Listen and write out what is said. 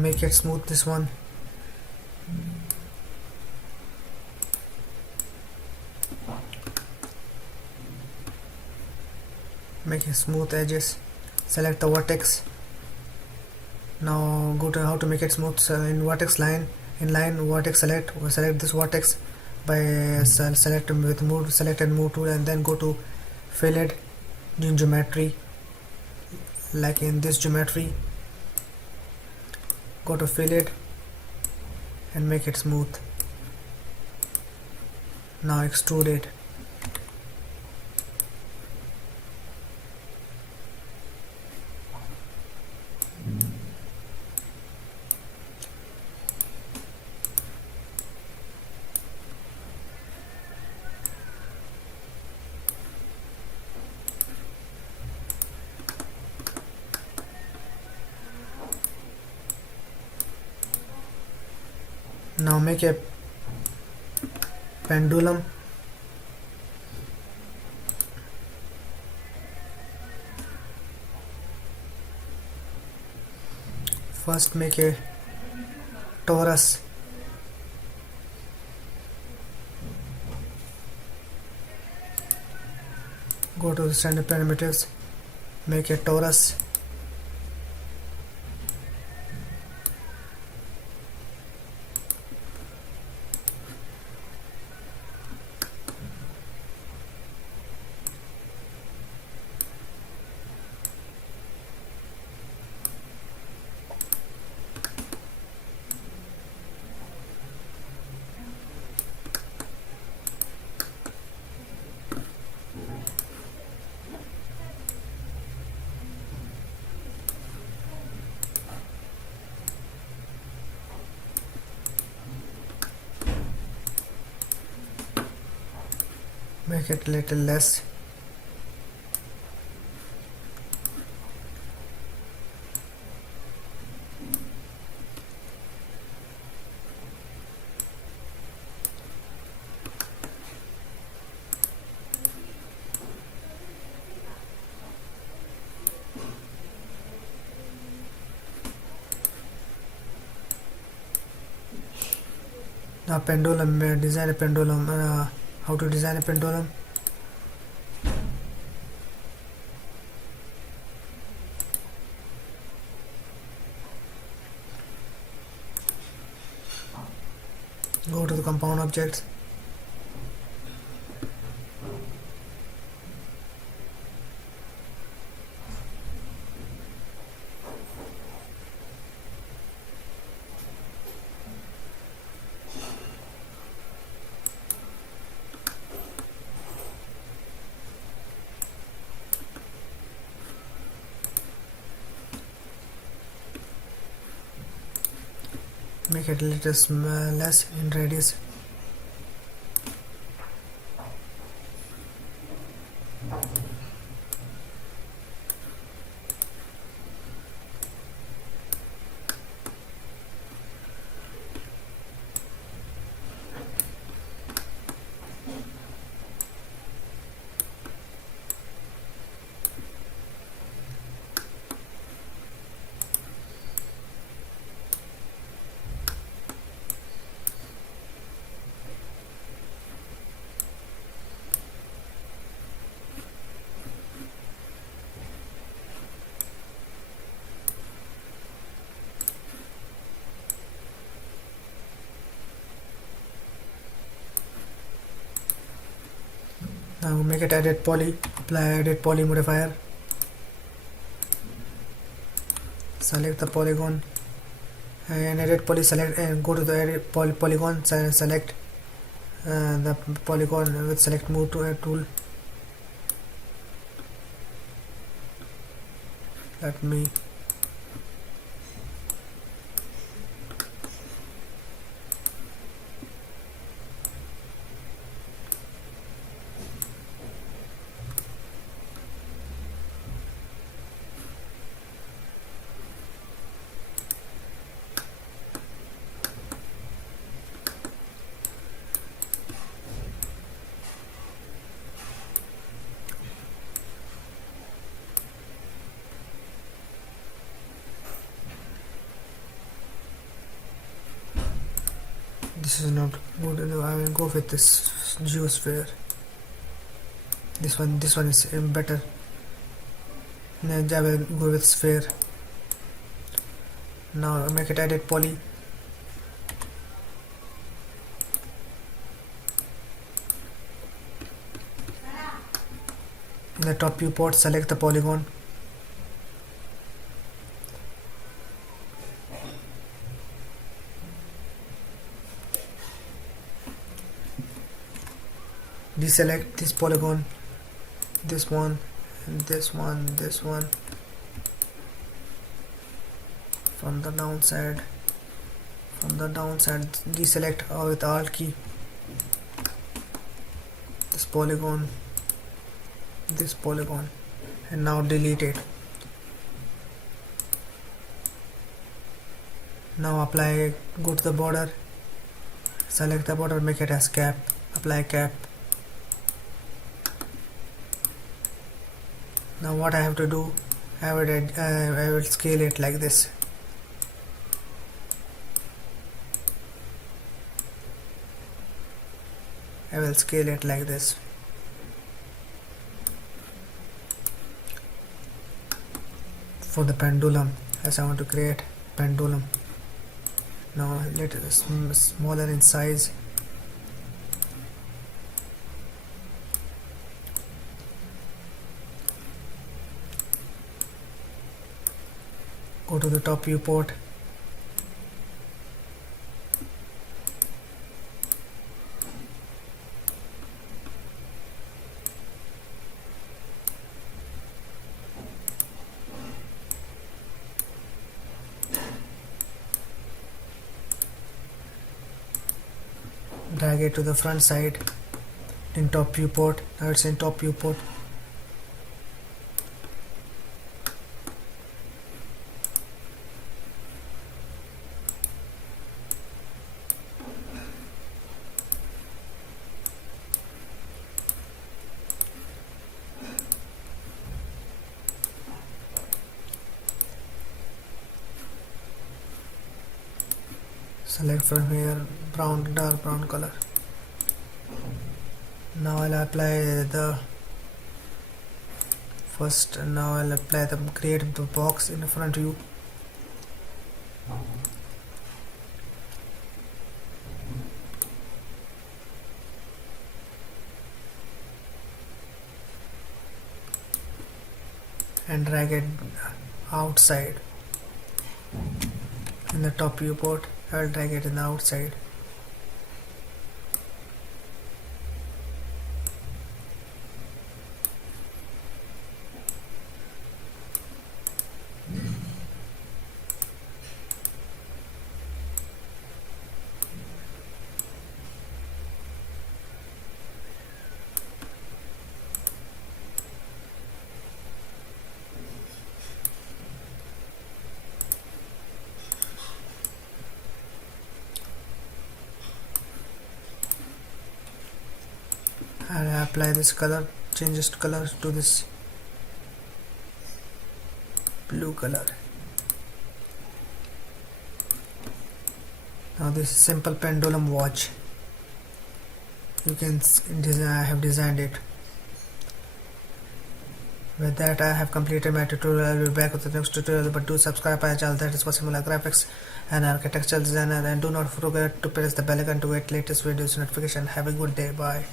make it smooth, this one. Make it smooth edges. Select the vertex. Now go to how to make it smooth. In vertex line, in line vertex select. We'll select this vertex by select with move, select and move tool, and then go to fillet in geometry. Like in this geometry, go to fillet and make it smooth. Now extrude it. Now make a pendulum. First make a torus. Go to the standard parameters, make a torus. Make it a little less. Now pendulum, design a pendulum. How to design a pendulum? Go to the compound objects. Make it a little less in radius. Now make it edit poly, apply edit poly modifier, select the polygon and edit poly, select and go to the edit polygon, select the polygon with select move to add tool. Let me This is not good. No, I will go with this geosphere. This one is better. Then I will go with sphere. Now make it edit poly. In the top viewport, select the polygon. Deselect this polygon, this one, and this one. From the downside, deselect with Alt key this polygon, and now delete it. Now apply, go to the border, select the border, make it as cap, apply cap. Now what I have to do, I will scale it like this. I will scale it like this. For the pendulum, as I want to create pendulum. Now let it smaller in size. Go to the top viewport. Drag it to the front side in top viewport. Now it's in top viewport. Select from here brown, dark brown color. Now I'll apply the first. Now I'll apply the create the box in the front view. And drag it outside in the top viewport. I will drag it in the outside. And I apply this color, change this color to this blue color. Now this is simple pendulum watch. You can I have designed it. With that, I have completed my tutorial. I will be back with the next tutorial, but do subscribe my channel, that is for similar graphics and architectural designer, and do not forget to press the bell icon to get latest videos notification. Have a good day. Bye.